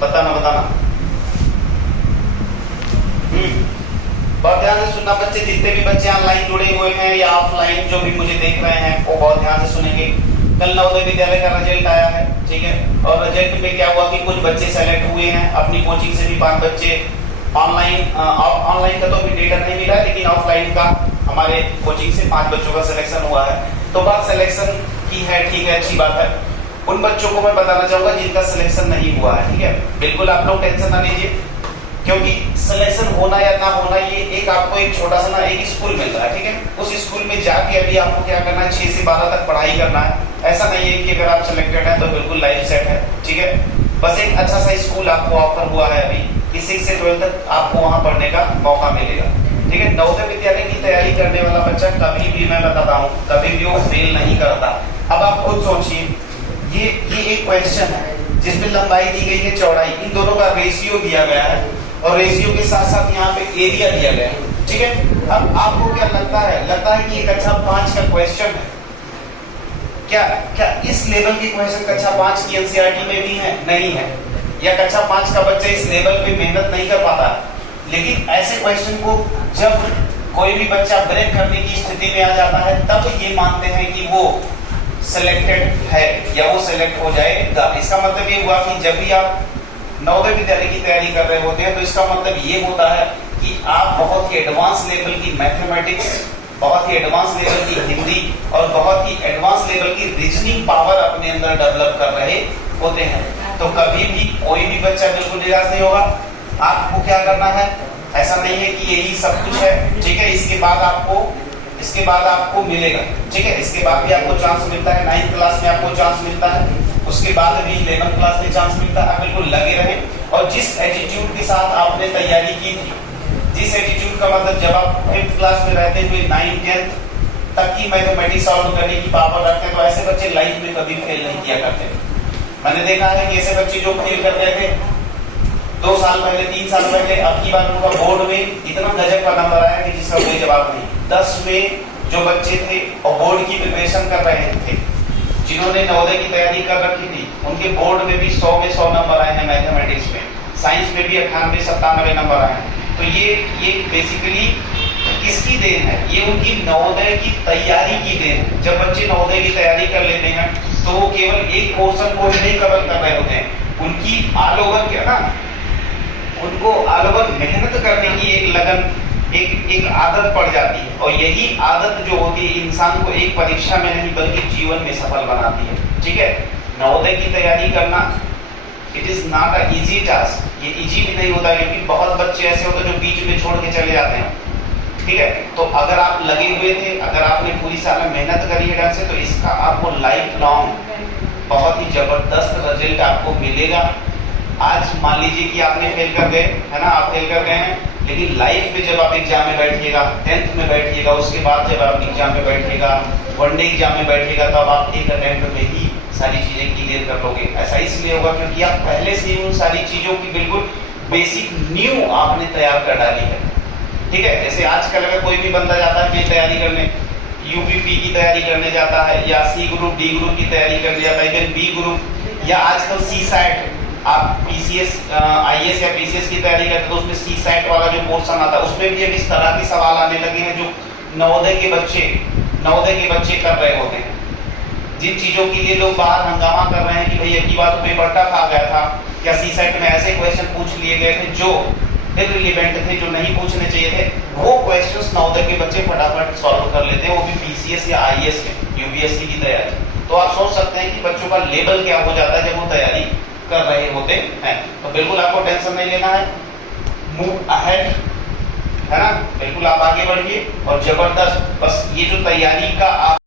बताना बताना। बहुत ध्यान से सुनना बच्चे, जितने भी बच्चे ऑनलाइन जुड़े हुए हैं या ऑफलाइन जो भी मुझे देख रहे हैं वो बहुत ध्यान से सुनेंगे। कल नवोदय विद्यालय का रिजल्ट आया है, ठीक है, और रिजल्ट में क्या हुआ कि कुछ बच्चे सेलेक्ट हुए हैं, अपनी कोचिंग से भी 5 बच्चे, ऑनलाइन का तो अभी डेटा नहीं मिला लेकिन ऑफलाइन का हमारे कोचिंग से 5 बच्चों का सिलेक्शन हुआ है। तो बात सिलेक्शन की है, ठीक है, अच्छी बात है। उन बच्चों को मैं बताना चाहूंगा जिनका सिलेक्शन नहीं हुआ है, ठीक है, बिल्कुल आप लोग टेंशन ना लीजिए, क्योंकि सिलेक्शन होना या ना होना ये एक आपको एक छोटा सा ना एक स्कूल मिल रहा है, ठीक है, उस स्कूल में जाके अभी आपको क्या करना है, 6 से 12 तक पढ़ाई करना है। ऐसा नहीं है कि अगर आप सिलेक्टेड हैं तो बिल्कुल लाइफ सेट है, ठीक है। बस एक अच्छा सा स्कूल आपको ऑफर हुआ है अभी कि 6 से 12 तक आपको वहां पढ़ने का मौका मिलेगा, ठीक है। नवोदय विद्यालय की तैयारी करने वाला बच्चा कभी भी, मैं बताता हूँ, कभी भी वो फेल नहीं करता। अब आप खुद सोचिए, ये एक क्वेश्चन है जिसमें लंबाई दी गई है, चौड़ाई, इन दोनों का रेशियो दिया गया है और रेशियो के साथ साथ यहाँ पे एरिया दिया गया है, ठीक है। अब आपको क्या लगता है कि ये कक्षा 5 का क्वेश्चन है, क्या इस लेवल की क्वेश्चन कक्षा 5 की एनसीईआरटी में भी है? नहीं है, या कक्षा 5 का बच्चा इस लेवल पे मेहनत नहीं कर पाता। लेकिन ऐसे क्वेश्चन को जब कोई भी बच्चा ब्रेक करने की स्थिति में आ जाता है तब ये मानते हैं कि वो सिलेक्टेड है या वो सिलेक्ट हो जाएगा। इसका मतलब ये हुआ कि जब भी आप नवोदय विद्यालय की तैयारी कर रहे होते हैं तो इसका मतलब ये होता है कि आप बहुत ही एडवांस लेवल की मैथमेटिक्स, बहुत ही एडवांस लेवल की हिंदी और बहुत ही एडवांस लेवल की रीजनिंग पावर अपने अंदर डेवलप कर रहे होते हैं। तो कभी भी कोई भी बच्चा बिल्कुल निराश नहीं होगा। आपको क्या करना है, ऐसा नहीं है कि यही सब कुछ है, ठीक है, इसके बाद आपको मिलेगा, ठीक है, इसके बाद भी आपको चांस मिलता है, 9th क्लास में आपको चांस मिलता है, उसके बाद भी 11th क्लास में चांस मिलता है। आप बिल्कुल लगे रहें और जिस एटीट्यूड के साथ आपने तैयारी की थी, जिस एटीट्यूड का मतलब जब आप 5th क्लास में रहते हुए 9th 10th तक की मैथमेटिक्स सॉल्व करने की पावर रखते हैं, तो ऐसे बच्चे लाइफ में कभी फेल नहीं किया करते। मैंने देखा है कि ऐसे बच्चे जो फेल कर गए थे 2 साल पहले, 3 साल पहले, अब की बार उनका बोर्ड में इतना गजब का नंबर आया कि जिसका कोई जवाब नहीं। 10 में जो बच्चे थे और बोर्ड की प्रिपरेशन कर रहे थे, जिन्होंने नवोदय की तैयारी कर रखी थी, उनके बोर्ड में भी 100 में 100 नंबर आए हैं मैथमेटिक्स में, साइंस में भी 98 97 नंबर आए हैं। तो ये बेसिकली किसकी देन है? ये उनकी नवोदय की तैयारी की देन है। जब बच्चे नवोदय की तैयारी कर लेते हैं तो वो केवल एक पोर्शन को ही नहीं कवर कर रहे होते हैं, उनकी ऑल ओवर क्या ना, उनको ऑल ओवर मेहनत करने की एक लगन, एक आदत पड़ जाती है, और यही आदत जो होती है इंसान को एक परीक्षा में नहीं बल्कि जीवन में सफल बनाती है, ठीक है। नवोदय की तैयारी करना it is not a easy task, ये इजी भी नहीं होता, क्योंकि बहुत बच्चे ऐसे होते हैं जो बीच में छोड़ के चले जाते हैं, ठीक है। तो अगर आप लगे हुए थे, अगर आपने पूरी साल में मेहनत करी है ढंग से, तो इसका आपको लाइफ लॉन्ग बहुत ही जबरदस्त रिजल्ट आपको मिलेगा। आज मान लीजिए कि आपने फेल कर गए, है ना, आप फेल कर गए हैं, लेकिन लाइफ में जब आप एग्जाम में बैठिएगा, 10th में बैठिएगा, उसके बाद जब आप एग्जाम में बैठिएगा, वनडे एग्जाम में बैठिएगा, तब आप एक अटेम्प्ट में ही सारी चीजें क्लियर कर लोगे। ऐसा इसलिए होगा क्योंकि आप पहले से ही उन सारी चीजों की बिल्कुल बेसिक न्यू आपने तैयार कर डाली है, ठीक है। जैसे आजकल अगर कोई भी बंदा जाता है तैयारी करने, यूपीपी की तैयारी करने जाता है, या सी ग्रुप डी ग्रुप की तैयारी करने जाता है, फिर बी ग्रुप, या आजकल सी सैट, आप पीसीएस आईएएस या पीसीएस की तैयारी करते हैं तो उसमें सी सैट वाला जो पोर्शन आता है उसमें भी अब इस तरह के सवाल आने लगे हैं जो नवोदय के बच्चे कर रहे होते हैं। जिन चीजों के लिए लोग बाहर हंगामा कर रहे हैं कि भैया की बात पेपर टफ आ गया था, क्या सी सैट में ऐसे क्वेश्चन पूछ लिए गए थे जो इररिलेवेंट थे, जो नहीं पूछने चाहिए थे, वो क्वेश्चंस नवोदय के बच्चे फटाफट सॉल्व कर लेते हैं, वो भी पीसीएस या आईएएस के यूपीएससी की तैयारी। तो आप सोच सकते हैं कि बच्चों का लेवल क्या हो जाता है जब वो तैयारी कर रहे होते हैं। तो बिल्कुल आपको टेंशन नहीं लेना है, मूव अहेड, है ना, बिल्कुल आप आगे बढ़िए और जबरदस्त, बस ये जो तैयारी का आप